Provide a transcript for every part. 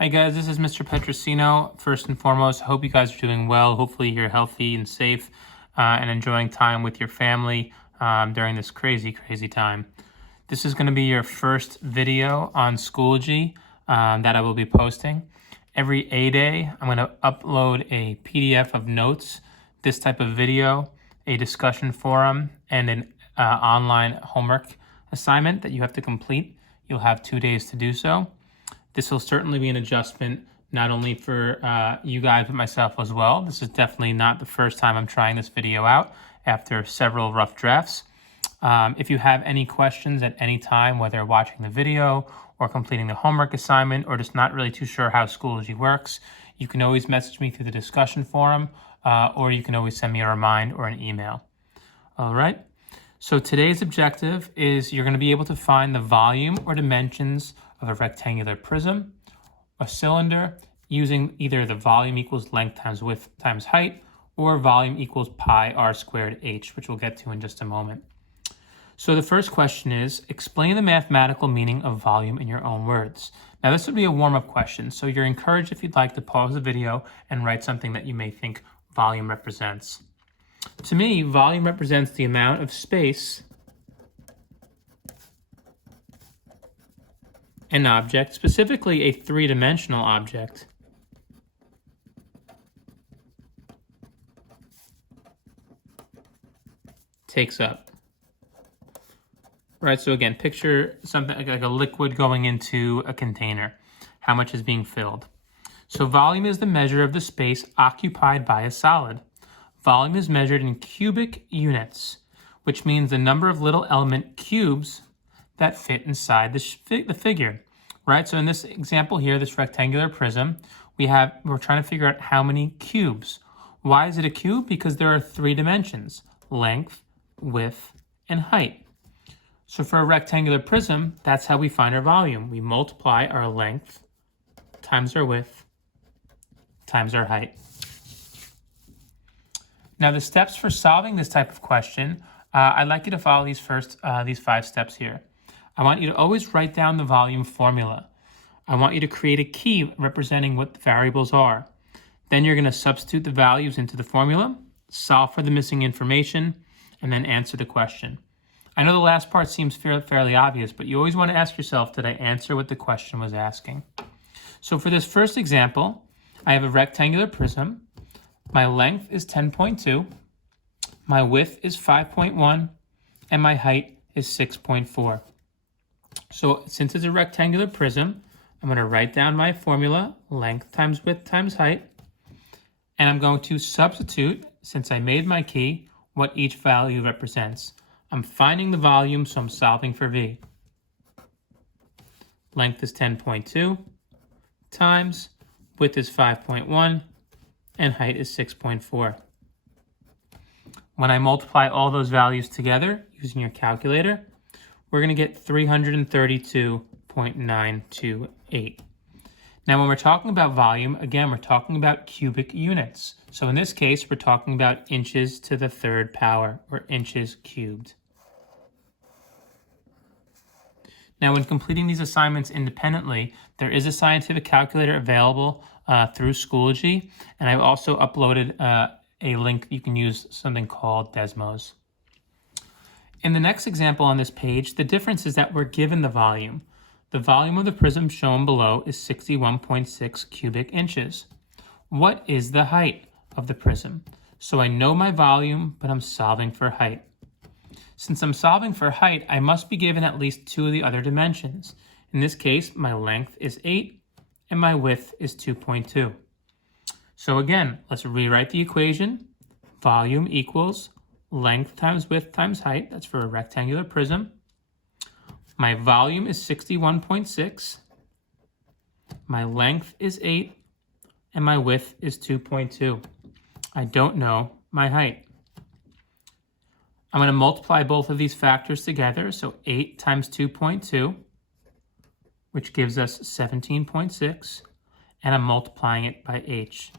Hi guys, this is Mr. Petrosino. First and foremost, I hope you guys are doing well. Hopefully you're healthy and safe and enjoying time with your family during this crazy time. This is going to be your first video on Schoology that I will be posting. Every A-Day, I'm going to upload a PDF of notes, this type of video, a discussion forum, and an online homework assignment that you have to complete. You'll have 2 days to do so. This will certainly be an adjustment, not only for you guys, but myself as well. This is definitely not the first time I'm trying this video out after several rough drafts. If you have any questions at any time, whether watching the video or completing the homework assignment or just not really too sure how Schoology works, you can always message me through the discussion forum or you can always send me a reminder or an email. All right. So today's objective is you're going to be able to find the volume or dimensions of a rectangular prism, a cylinder, using either the volume equals length times width times height, or volume equals pi r squared h, which we'll get to in just a moment. So the first question is, explain the mathematical meaning of volume in your own words. Now this would be a warm-up question, so you're encouraged if you'd like to pause the video and write something that you may think volume represents. To me, volume represents the amount of space an object, specifically a three-dimensional object, takes up. Right, so again, picture something like a liquid going into a container. How much is being filled? So volume is the measure of the space occupied by a solid. Volume is measured in cubic units, which means the number of little element cubes that fit inside the figure, right? So in this example here, this rectangular prism, we're trying to figure out how many cubes. Why is it a cube? Because there are 3 dimensions: length, width, and height. So for a rectangular prism, that's how we find our volume. We multiply our length times our width times our height. Now the steps for solving this type of question, I'd like you to follow these 5 steps here. I want you to always write down the volume formula. I want you to create a key representing what the variables are. Then you're going to substitute the values into the formula, solve for the missing information, and then answer the question. I know the last part seems fairly obvious, but you always want to ask yourself, did I answer what the question was asking? So for this first example, I have a rectangular prism. My length is 10.2, my width is 5.1, and my height is 6.4. So since it's a rectangular prism, I'm going to write down my formula, length times width times height, and I'm going to substitute, since I made my key, what each value represents. I'm finding the volume, so I'm solving for V. Length is 10.2 times width is 5.1 and height is 6.4. When I multiply all those values together using your calculator, we're going to get 332.928. Now, when we're talking about volume, again, we're talking about cubic units. So in this case, we're talking about inches to the 3rd power, or inches cubed. Now, when completing these assignments independently, there is a scientific calculator available through Schoology, and I've also uploaded a link. You can use something called Desmos. In the next example on this page, the difference is that we're given the volume. The volume of the prism shown below is 61.6 cubic inches. What is the height of the prism? So I know my volume, but I'm solving for height. Since I'm solving for height, I must be given at least 2 of the other dimensions. In this case, my length is 8 and my width is 2.2. So again, let's rewrite the equation. Volume equals length times width times height. That's for a rectangular prism. My volume is 61.6. My length is 8 and my width is 2.2. I don't know my height. I'm going to multiply both of these factors together. So 8 times 2.2, which gives us 17.6, and I'm multiplying it by h.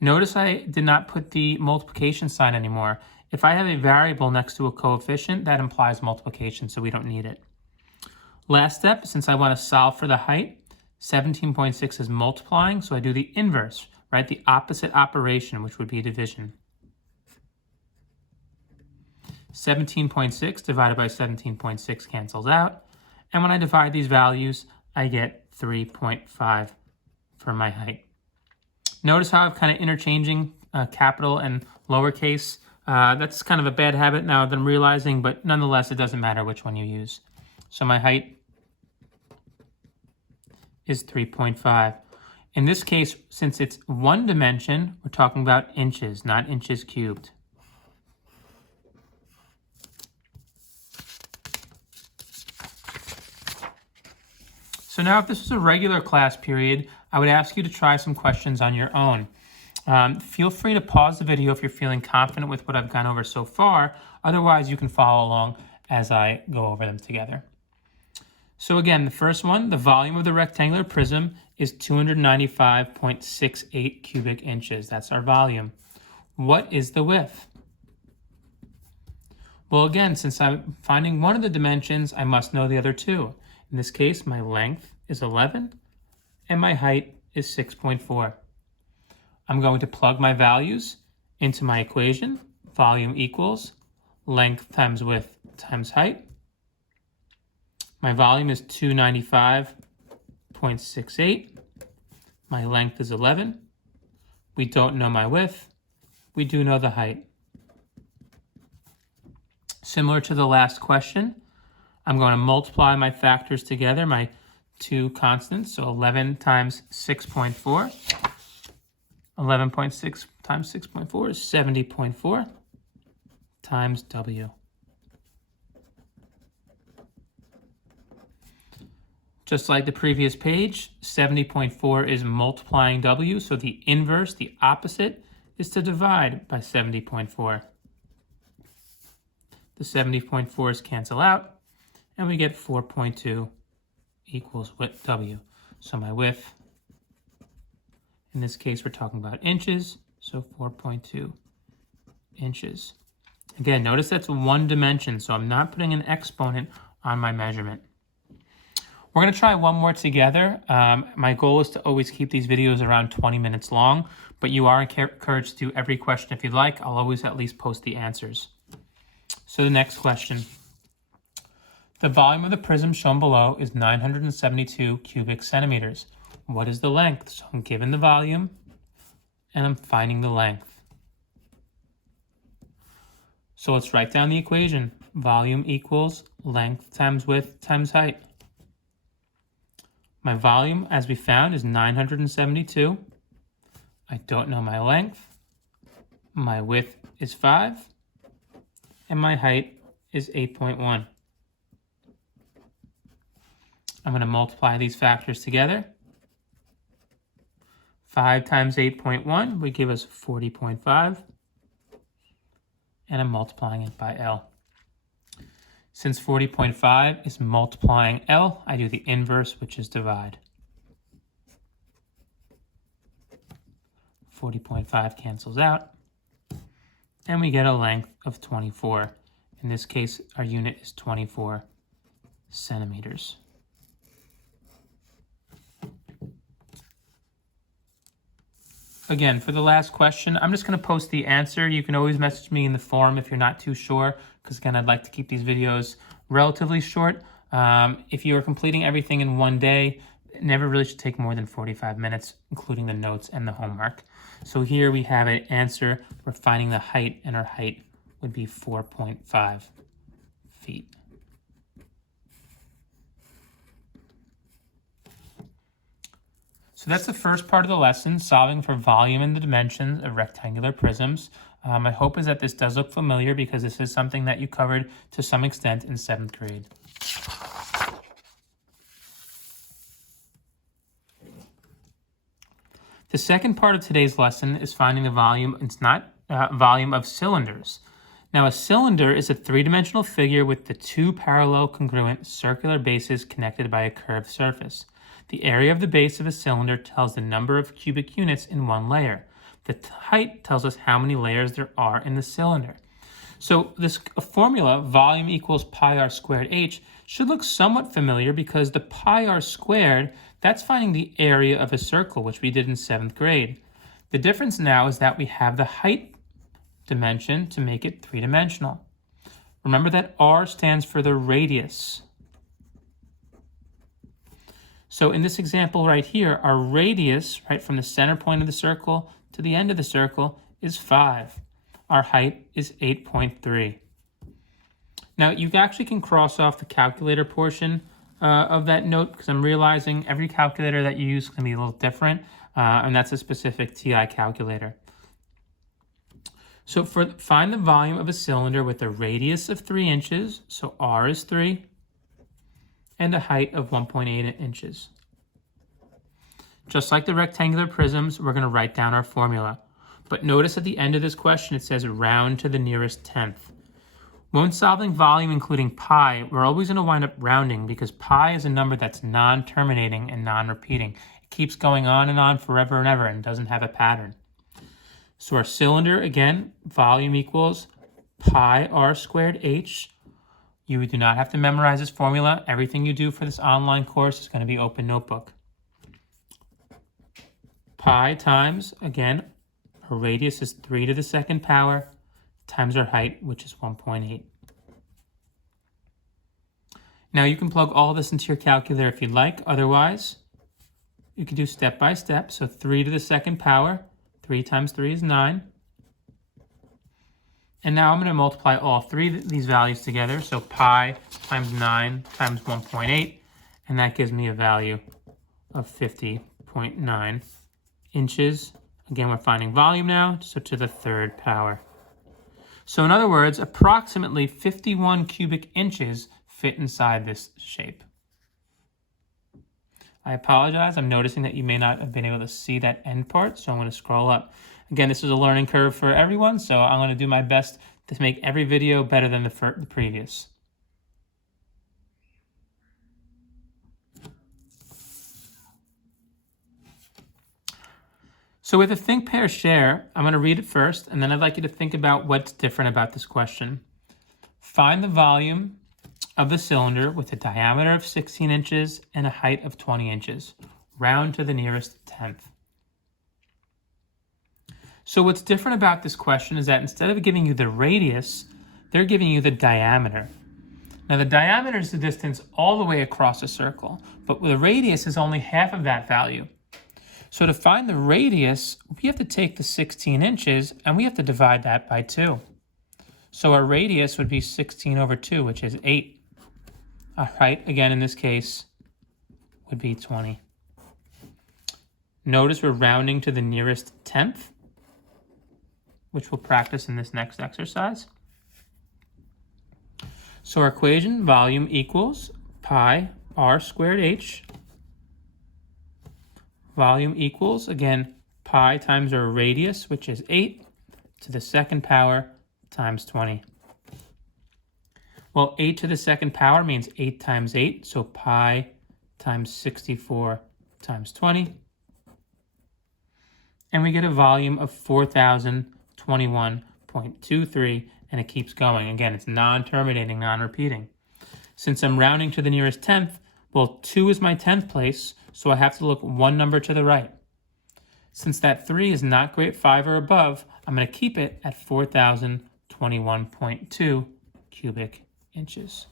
Notice I did not put the multiplication sign anymore. If I have a variable next to a coefficient, that implies multiplication, so we don't need it. Last step, since I want to solve for the height, 17.6 is multiplying, so I do the inverse, right? The opposite operation, which would be division. 17.6 divided by 17.6 cancels out. And when I divide these values, I get 3.5 for my height. Notice how I'm kind of interchanging capital and lowercase. That's kind of a bad habit now that I'm realizing, but nonetheless, it doesn't matter which one you use. So my height is 3.5. In this case, since it's one dimension, we're talking about inches, not inches cubed. So now if this was a regular class period, I would ask you to try some questions on your own. Feel free to pause the video if you're feeling confident with what I've gone over so far. Otherwise, you can follow along as I go over them together. So again, the first one, the volume of the rectangular prism is 295.68 cubic inches. That's our volume. What is the width? Well, again, since I'm finding one of the dimensions, I must know the other two. In this case, my length is 11 and my height is 6.4. I'm going to plug my values into my equation. Volume equals length times width times height. My volume is 295.68. My length is 11. We don't know my width. We do know the height. Similar to the last question, I'm going to multiply my factors together, my two constants. So 11 times 6.4. 11.6 times 6.4 is 70.4 times W. Just like the previous page, 70.4 is multiplying W, so the inverse, the opposite, is to divide by 70.4. The 70.4's cancel out, and we get 4.2 equals width W. So my width, in this case, we're talking about inches, so 4.2 inches. Again, notice that's one dimension, so I'm not putting an exponent on my measurement. We're going to try one more together. My goal is to always keep these videos around 20 minutes long, but you are encouraged to do every question if you'd like. I'll always at least post the answers. So the next question. The volume of the prism shown below is 972 cubic centimeters. What is the length? So I'm given the volume, and I'm finding the length. So let's write down the equation. Volume equals length times width times height. My volume, as we found, is 972. I don't know my length. My width is 5. And my height is 8.1. I'm going to multiply these factors together. 5 times 8.1 would give us 40.5. And I'm multiplying it by L. Since 40.5 is multiplying L, I do the inverse, which is divide. 40.5 cancels out, and we get a length of 24. In this case, our unit is 24 centimeters. Again, for the last question, I'm just going to post the answer. You can always message me in the forum if you're not too sure, because again, I'd like to keep these videos relatively short. If you are completing everything in one day, it never really should take more than 45 minutes, including the notes and the homework. So here we have an answer. We're finding the height, and our height would be 4.5 feet. So that's the first part of the lesson, solving for volume and the dimensions of rectangular prisms. My hope is that this does look familiar because this is something that you covered to some extent in 7th grade. The second part of today's lesson is finding the volume. It's not volume of cylinders. Now, a cylinder is a three-dimensional figure with the two parallel congruent circular bases connected by a curved surface. The area of the base of a cylinder tells the number of cubic units in one layer. The height tells us how many layers there are in the cylinder. So this formula, volume equals pi r squared h, should look somewhat familiar because the pi r squared, That's finding the area of a circle, which we did in 7th grade. The difference now is that we have the height dimension to make it three-dimensional. Remember that R stands for the radius. So in this example right here, our radius, right from the center point of the circle to the end of the circle, is 5. Our height is 8.3. Now you actually can cross off the calculator portion of that note, because I'm realizing every calculator that you use can be a little different, and that's a specific TI calculator. So find the volume of a cylinder with a radius of 3 inches, so R is 3, and a height of 1.8 inches. Just like the rectangular prisms, we're going to write down our formula. But notice at the end of this question it says round to the nearest tenth. When solving volume including pi, we're always going to wind up rounding because pi is a number that's non-terminating and non-repeating. It keeps going on forever and ever and doesn't have a pattern. So our cylinder, again, volume equals pi r squared h. You do not have to memorize this formula. Everything you do for this online course is going to be open notebook. Pi times, again, our radius is 3 to the second power, times our height, which is 1.8. Now you can plug all this into your calculator if you'd like. Otherwise, you can do step by step. So 3 to the second power, 3 times 3 is 9. And now I'm going to multiply all three of these values together. So pi times 9 times 1.8, and that gives me a value of 50.9 inches. Again, we're finding volume now, so to the third power. So in other words, approximately 51 cubic inches fit inside this shape. I apologize. I'm noticing that you may not have been able to see that end part, so I'm going to scroll up. Again, this is a learning curve for everyone, so I'm going to do my best to make every video better than the previous. So with a think, pair, share, I'm going to read it first, and then I'd like you to think about what's different about this question. Find the volume of the cylinder with a diameter of 16 inches and a height of 20 inches. Round to the nearest tenth. So what's different about this question is that instead of giving you the radius, they're giving you the diameter. Now the diameter is the distance all the way across a circle, but the radius is only half of that value. So to find the radius, we have to take the 16 inches and we have to divide that by 2. So our radius would be 16 over 2, which is 8. Our height, again in this case, would be 20. Notice we're rounding to the nearest tenth, which we'll practice in this next exercise. So our equation, volume equals pi r squared h. Volume equals, again, pi times our radius, which is 8, to the second power times 20. Well, 8 to the second power means 8 times 8, so pi times 64 times 20. And we get a volume of 4,021.23, and it keeps going. Again, it's non-terminating, non-repeating. Since I'm rounding to the nearest tenth, well, 2 is my 10th place, so I have to look one number to the right. Since that 3 is not grade 5 or above, I'm going to keep it at 4,021.2 cubic inches.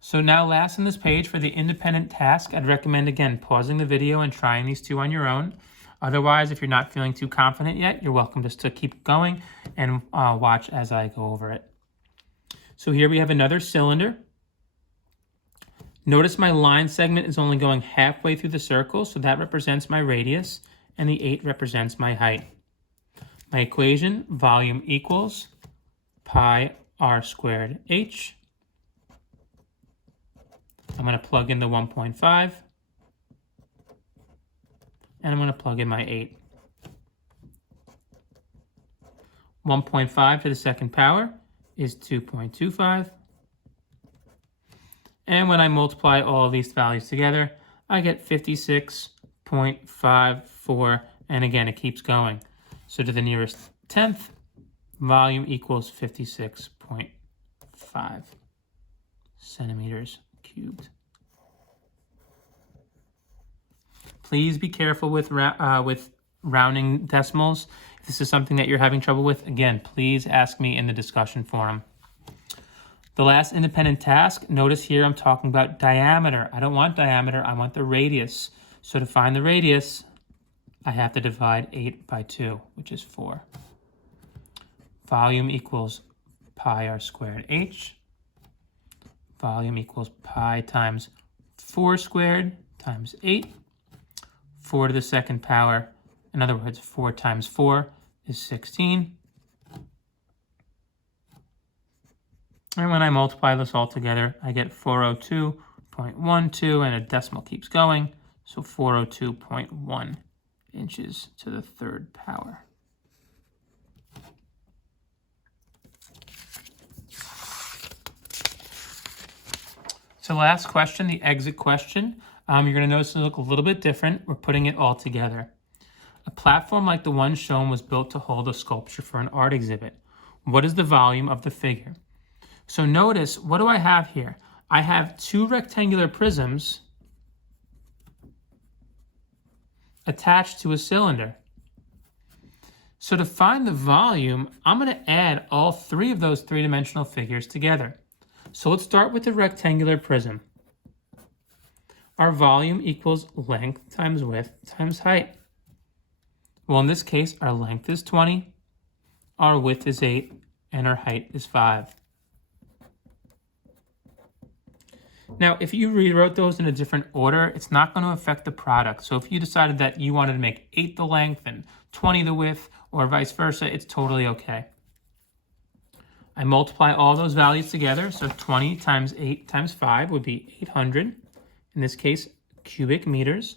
So now last on this page for the independent task, I'd recommend again pausing the video and trying these two on your own. Otherwise, if you're not feeling too confident yet, you're welcome just to keep going and watch as I go over it. So here we have another cylinder. Notice my line segment is only going halfway through the circle, so that represents my radius, and the 8 represents my height. My equation, volume equals pi r squared h. I'm going to plug in the 1.5, and I'm going to plug in my 8. 1.5 to the second power is 2.25. And when I multiply all of these values together, I get 56.54, and again, it keeps going. So to the nearest tenth, volume equals 56.5. centimeters cubed. Please be careful with rounding decimals. If this is something that you're having trouble with, again, please ask me in the discussion forum. The last independent task, notice here I'm talking about diameter. I don't want diameter, I want the radius. So to find the radius, I have to divide 8 by 2, which is 4. Volume equals pi r squared h. Volume equals pi times 4 squared times 8. 4 to the second power, in other words, 4 times 4 is 16. And when I multiply this all together, I get 402.12, and a decimal keeps going, so 402.1 inches to the third power. So last question, the exit question. You're going to notice it look a little bit different. We're putting it all together. A platform like the one shown was built to hold a sculpture for an art exhibit. What is the volume of the figure? So notice, what do I have here? I have 2 rectangular prisms attached to a cylinder. So to find the volume, I'm going to add all 3 of those 3-dimensional figures together. So let's start with the rectangular prism. Our volume equals length times width times height. Well, in this case, our length is 20, our width is 8, and our height is 5. Now, if you rewrote those in a different order, it's not going to affect the product. So if you decided that you wanted to make 8 the length and 20 the width, or vice versa, it's totally okay. I multiply all those values together, so 20 times 8 times 5 would be 800, in this case, cubic meters.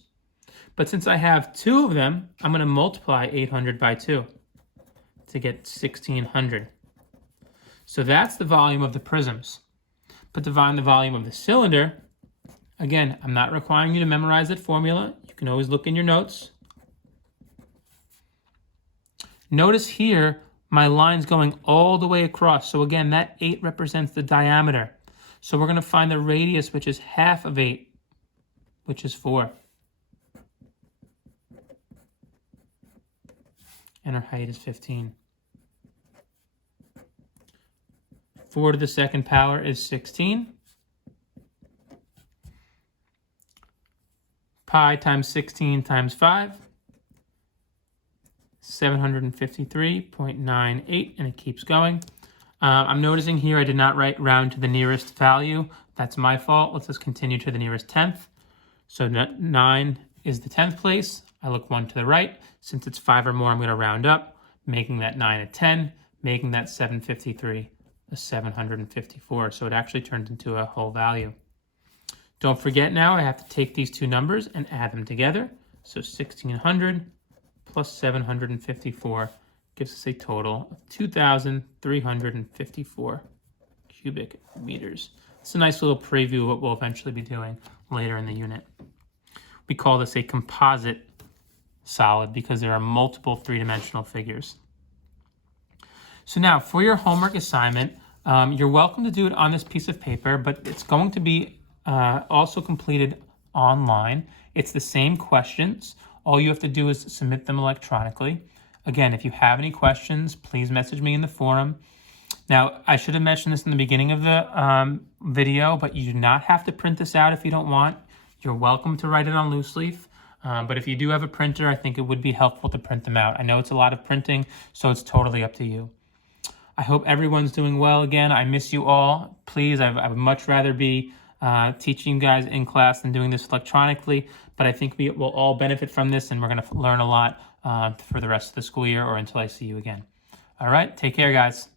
But since I have 2 of them, I'm going to multiply 800 by 2 to get 1600. So that's the volume of the prisms. But to find the volume of the cylinder, again, I'm not requiring you to memorize that formula. You can always look in your notes. Notice here, my line's going all the way across. So again, that 8 represents the diameter. So we're going to find the radius, which is half of 8, which is 4. And our height is 15. 4 to the second power is 16. Pi times 16 times 5. 753.98, and it keeps going. I'm noticing here I did not write round to the nearest value. That's my fault. Let's just continue to the nearest 10th. So 9 is the 10th place. I look 1 to the right. Since it's 5 or more, I'm going to round up, making that 9 a 10, making that 753 a 754. So it actually turns into a whole value. Don't forget now, I have to take these 2 numbers and add them together. So 1600 plus 754 gives us a total of 2,354 cubic meters. It's a nice little preview of what we'll eventually be doing later in the unit. We call this a composite solid because there are multiple 3-dimensional figures. So now for your homework assignment, you're welcome to do it on this piece of paper, but it's going to be also completed online. It's the same questions. All you have to do is submit them electronically. Again, if you have any questions, please message me in the forum. Now, I should have mentioned this in the beginning of the video, but you do not have to print this out if you don't want. You're welcome to write it on loose leaf. But if you do have a printer, I think it would be helpful to print them out. I know it's a lot of printing, so it's totally up to you. I hope everyone's doing well again. I miss you all. Please, I would much rather be teaching you guys in class than doing this electronically, but I think we will all benefit from this, and we're going to learn a lot for the rest of the school year or until I see you again. All right, take care, guys.